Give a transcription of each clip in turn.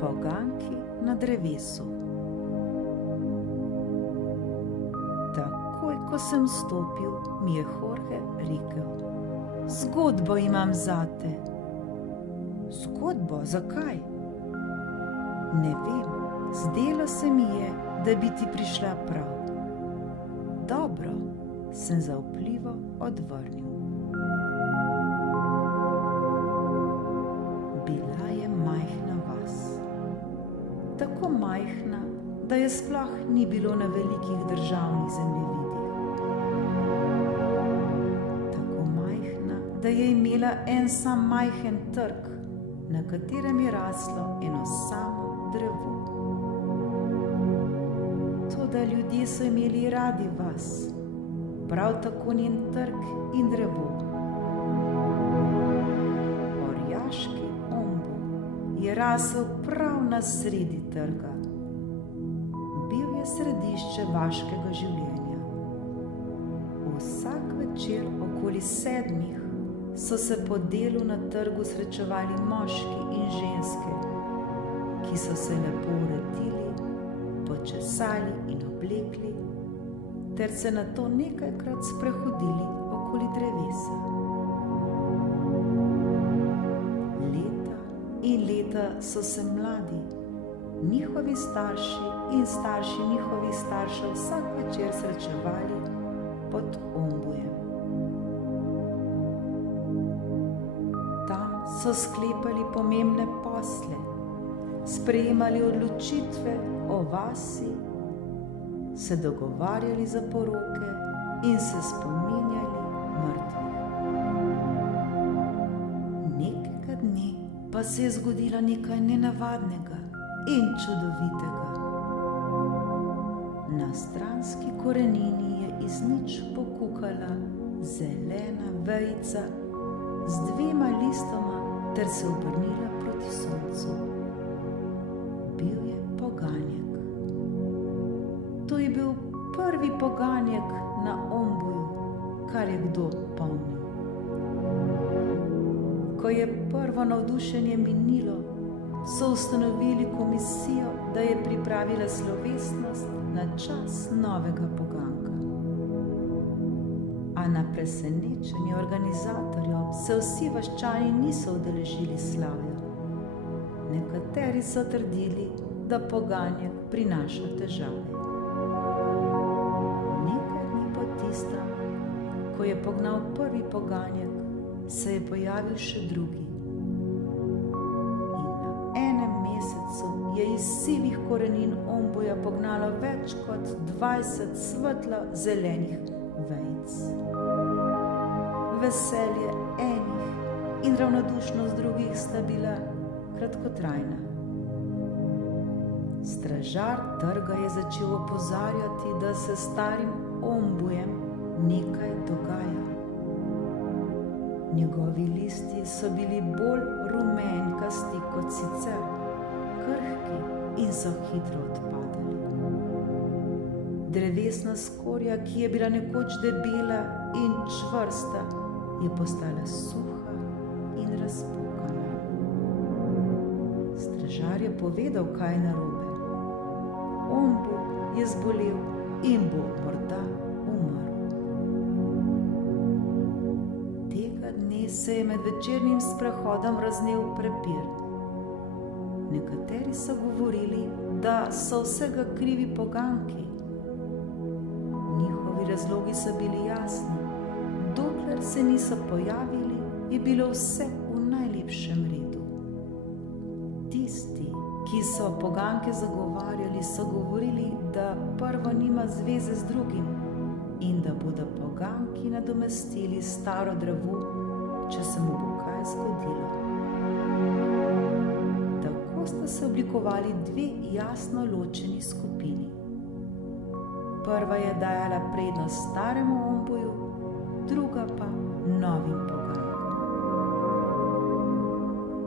Poganki na drevesu. Takoj, ko sem stopil, mi je Jorge rekel: "Zgodbo imam zate." "Zgodbo? Zakaj?" "Ne vem, zdelo se mi je, da bi ti prišla prav." "Dobro," sem zaupljivo odvrnil. Bila je majhna vas. Tako majhna, da je sploh ni bilo na velikih državnih zemljevidih. Tako majhna, da je imela en sam majhen trg, na katerem je raslo eno samo drevo. Toda ljudje so imeli radi vas, prav tako njen trg in drevo. Orjaški ombu je rasel prav na sredi trga. Bil je središče vaškega življenja. Vsak večer okoli 7 so se po delu na trgu srečevali moški in ženske, ki so se lepo uredili, počesali in oblekli, ter se nato nekajkrat sprehodili okoli drevesa. Leta in leta so se mladi, njihovi starši in starši njihovih staršev vsak večer srečevali pod ombujem. Tam so sklepali pomembne posle, sprejemali odločitve o vasi, se dogovarjali za poroke in se spominjali mrtvih. Nekega dne pa se je zgodilo nekaj nenavadnega in čudovitega. Na stranski korenini je iz nič pokukala zelena vejica z 2 listoma ter se obrnila proti soncu. Bil je poganjek. To je bil prvi poganjek na ombuju, kar je kdo pomnil. Ko je prvo navdušenje minilo, so ustanovili komisijo, da je pripravila slovesnost na čas novega poganka. A na presenečenje organizatorjev se vsi vaščani niso udeležili slavja. Nekateri so trdili, da poganjek prinaša težave. Nekaj dni po tistem, ko je pognal prvi poganjek, se je pojavil še drugi. In na enem mesecu je iz sivih korenin ombuja pognalo več kot 20 svetlo zelenih vejic. Veselje enih in ravnodušnost drugih sta bila kratkotrajna. Stražar trga je začel opozarjati, da se starim ombujem nekaj dogaja. Njegovi listi so bili bolj rumenkasti kot sicer, krhki in so hitro odpadali. Drevesna skorja, ki je bila nekoč debela in čvrsta, je postala suha in razpokana. Stražar je povedal, kaj je narobe. Ombu je zbolel in bo morda umrl. Tega dne se je med večernim sprehodom razvnel prepir. Nekateri so govorili, da so vsega krivi poganki. Njihovi razlogi so bili jasni. Dokler se niso pojavili, je bilo vse v najlepšem redu. Tisti, ki so poganke zagovarjali, so govorili, da prvo nima zveze z drugim in da bodo poganki nadomestili staro drevo, če se mu bo kaj zgodilo. Tako sta se oblikovali 2 jasno ločeni skupini. Prva je dajala prednost staremu ombuju, druga pa novim pogankom.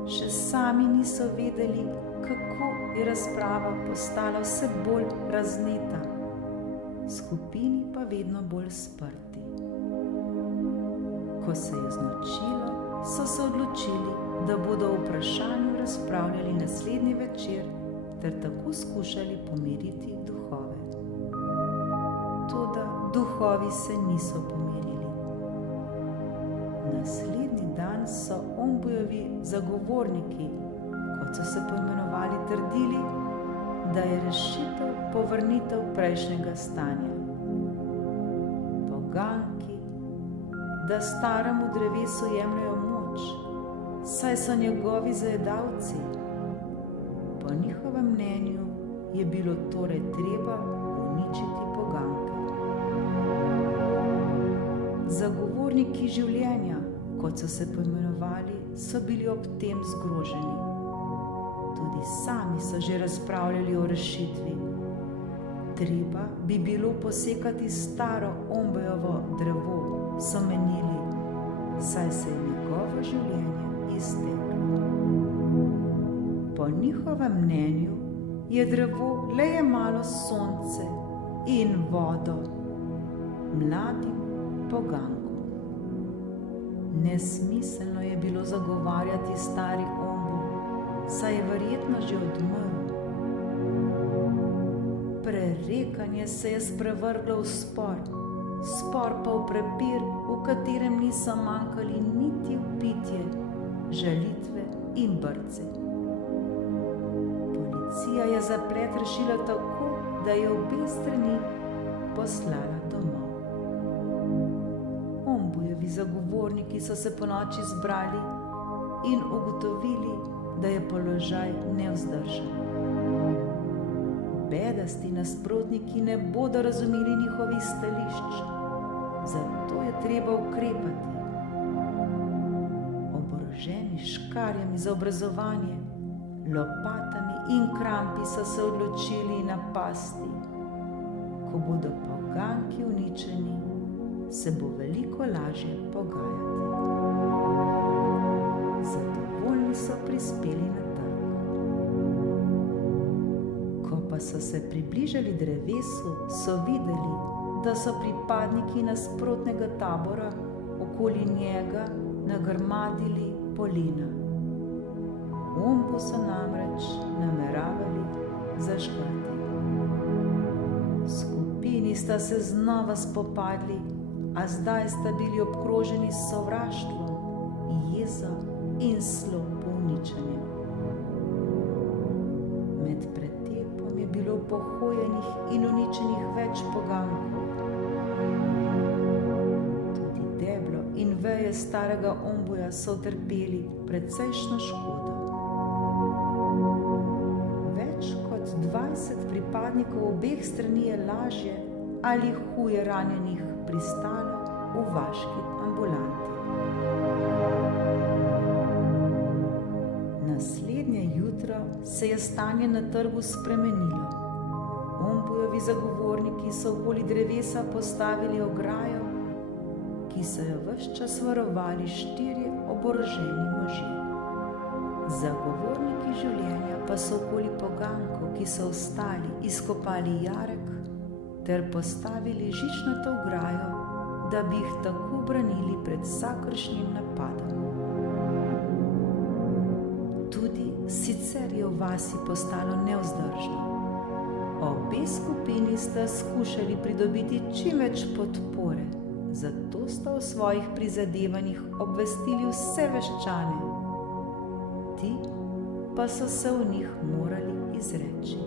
Še sami niso vedeli, kako je razprava postala vse bolj razneta, skupini pa vedno bolj sprti. Ko se je znočilo, so se odločili, da bodo o vprašanju razpravljali naslednji večer ter tako skušali pomiriti duhove. Toda duhovi se niso pomirili. Naslednji dan so Ombujevi zagovorniki, kot so se poimenovali, trdili, da je rešitev povrnitev prejšnjega stanja. Poganki, da staremu drevesu jemljajo moč, saj so njegovi zajedavci. Po njihovem mnenju je bilo torej treba uničiti poganke. Zagovorniki življenja, kot so se poimenovali, so bili ob tem zgroženi. Tudi sami so že razpravljali o rešitvi. Treba bi bilo posekati staro Ombujevo drevo, so menili, saj se je njegovo življenje izteklo. Po njihovem mnenju je drevo le jemalo sonce in vodo mladim pogankom. Nesmiselno je bilo zagovarjati stari Ombu, saj je verjetno že odmrl. Prerekanje se je sprevrglo v spor pa v prepir, v katerem niso manjkali niti vpitje, žalitve in brce. Policija je zaplet rešila tako, da je obe strani poslala domov. Ombujevi zagovorniki so se ponoči zbrali in ugotovili, da je položaj nevzdržen. Bedasti nasprotniki ne bodo razumeli njihovih stališč, zato je treba ukrepati. Oboroženi škarjami za obrazovanje, lopatami in krampi so se odločili napasti. Ko bodo poganki uničeni, se bo veliko lažje pogajati. Zadovoljni so prispeli na trg. Ko pa so se približali drevesu, so videli, da so pripadniki nasprotnega tabora okoli njega nagrmadili polena. Ombu so namreč nameravali zažgati. Skupini sta se znova spopadli, a zdaj sta bili obkroženi s sovraštvom, jezo in slo po uničenju. Med pretepom je bilo pohojenih in uničenih več pogankov. Tudi deblo in veje starega Ombuja so utrpeli precejšno škodo. Več kot 20 pripadnikov obeh strani je lažje ali huje ranjenih pristalo v vaški ambulanti. Naslednje jutro se je stanje na trgu spremenilo. Ombujevi zagovorniki so okoli drevesa postavili ograjo, ki so jo ves čas varovali 4 oboroženi možje. Zagovorniki življenja pa so okoli pogankov, ki so ostali, izkopali jarek ter postavili žičnato ograjo, da bi jih tako branili pred vsakršnim napadom. Tudi sicer je v vasi postalo nevzdržno. Obe skupini sta skušali pridobiti čim več podpore, zato sta v svojih prizadevanjih obvestili vse vaščane. Ti pa so se v njih morali izreči.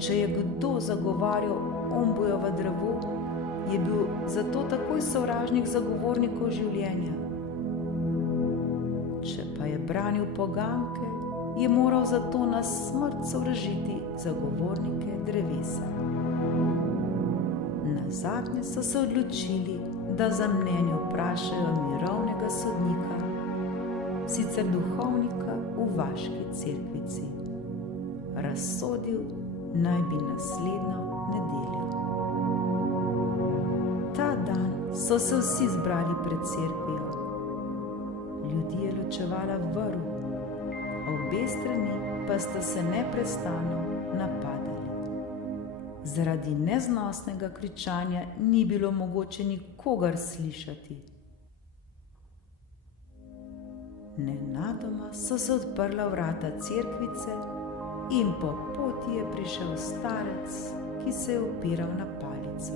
Če je kdo zagovarjal Ombujevo drevo, je bil zato takoj sovražnik zagovornikov življenja. Če pa je branil poganke, je moral zato na smrt sovražiti zagovornike drevesa. Nazadnje so se odločili, da za mnenje vprašajo mirovnega sodnika, sicer duhovnika v vaški cerkvici. Razsodil naj bi naslednjo nedeljo. Ta dan so se vsi zbrali pred cerkvijo. Ljudi je ločevala vrv, obe strani pa sta se neprestano napadali. Zaradi neznosnega kričanja ni bilo mogoče nikogar slišati. Nenadoma so se odprla vrata cerkvice in po poti je prišel starec, ki se je opiral na palico.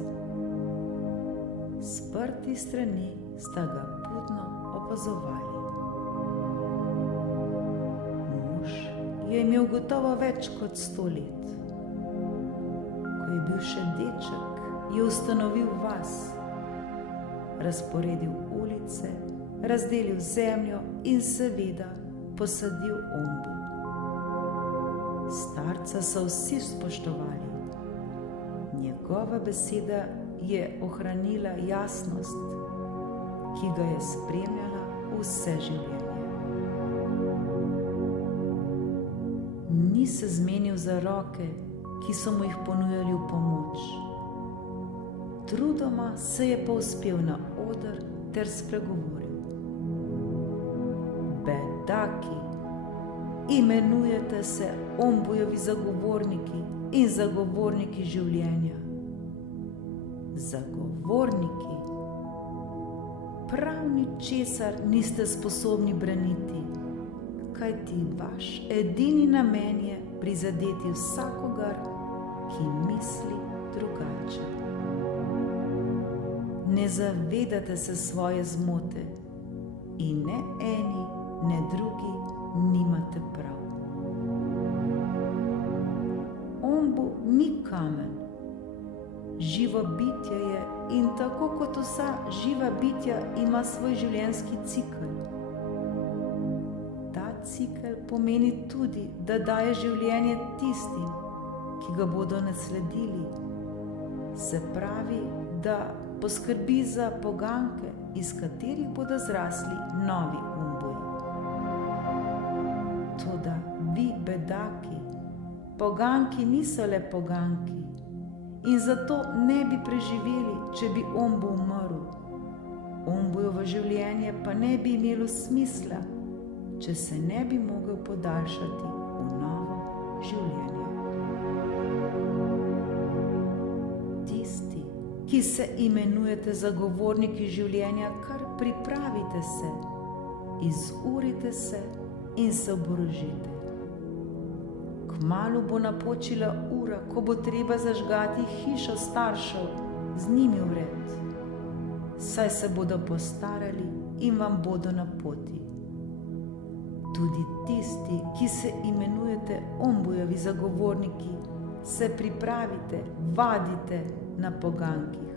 S sprti strani sta ga budno opazovali. Mož je imel gotovo več kot 100 let. Ko je bil še deček, je ustanovil vas, razporedil ulice, razdelil zemljo in seveda posadil ombu. Starca so vsi spoštovali. Njegova beseda je ohranila jasnost, ki ga je spremljala vse življenje. Ni se zmenil za roke, ki so mu jih ponujali v pomoč. Trudoma se je povzpel na oder ter spregovoril. Bedaki, imenujete se ombujevi zagovorniki in zagovorniki življenja. Zagovorniki, prav ničesar niste sposobni braniti, kajti vaš edini namen je prizadeti vsakogar, ki misli drugače. Ne zavedate se svoje zmote in ne eni, ne drugi nimate prav. Ombu ni kamen, živo bitje je in tako kot vsa živa bitja ima svoj življenjski cikel. Ta cikel pomeni tudi, da daje življenje tistim, ki ga bodo nasledili. Se pravi, da poskrbi za poganke, iz katerih bodo zrasli novi ombuji. Toda vi, bedaki, poganki niso le poganki in zato ne bi preživeli, če bi ombu umrl. Ombujovo življenje pa ne bi imelo smisla, če se ne bi mogel podaljšati v novo življenje. Tisti, ki se imenujete zagovorniki življenja, kar pripravite se, izurite se in se oborožite. Kmalu bo napočila ura, ko bo treba zažgati hišo staršev z njimi vred, saj se bodo postarali in vam bodo na poti. Tudi tisti, ki se imenujete ombujevi zagovorniki, se pripravite, vadite na pogankih.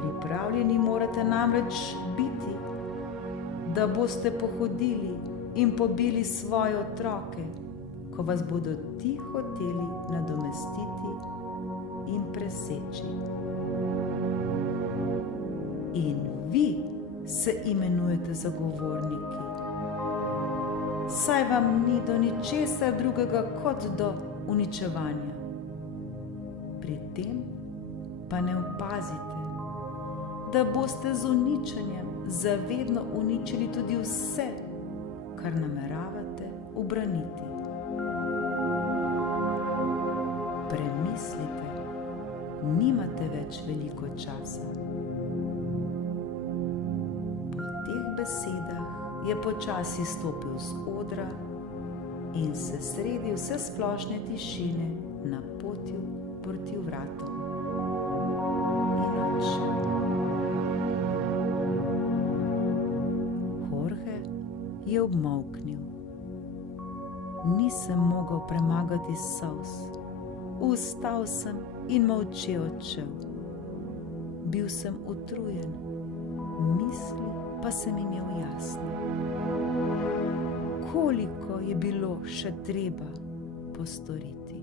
Pripravljeni morate namreč biti, da boste pohodili in pobili svoje otroke, ko vas bodo ti hoteli nadomestiti in preseči. In vi se imenujete zagovorniki, saj vam ni do ničesar drugega kot do uničevanja. Pri tem pa ne opazite, da boste z uničenjem zavedno uničili tudi vse, kar nameravate ubraniti. Premislite, nimate več veliko časa. Po teh besedah je počasi stopil z odra in se sredi vsesplošne tišine napotil proti vratom in odšel. Jorge je obmolknil. Nisem mogel premagati solz. Vstal sem in molče odšel. Bil sem utrujen, misli pa sem imel jasne. Koliko je bilo še treba postoriti?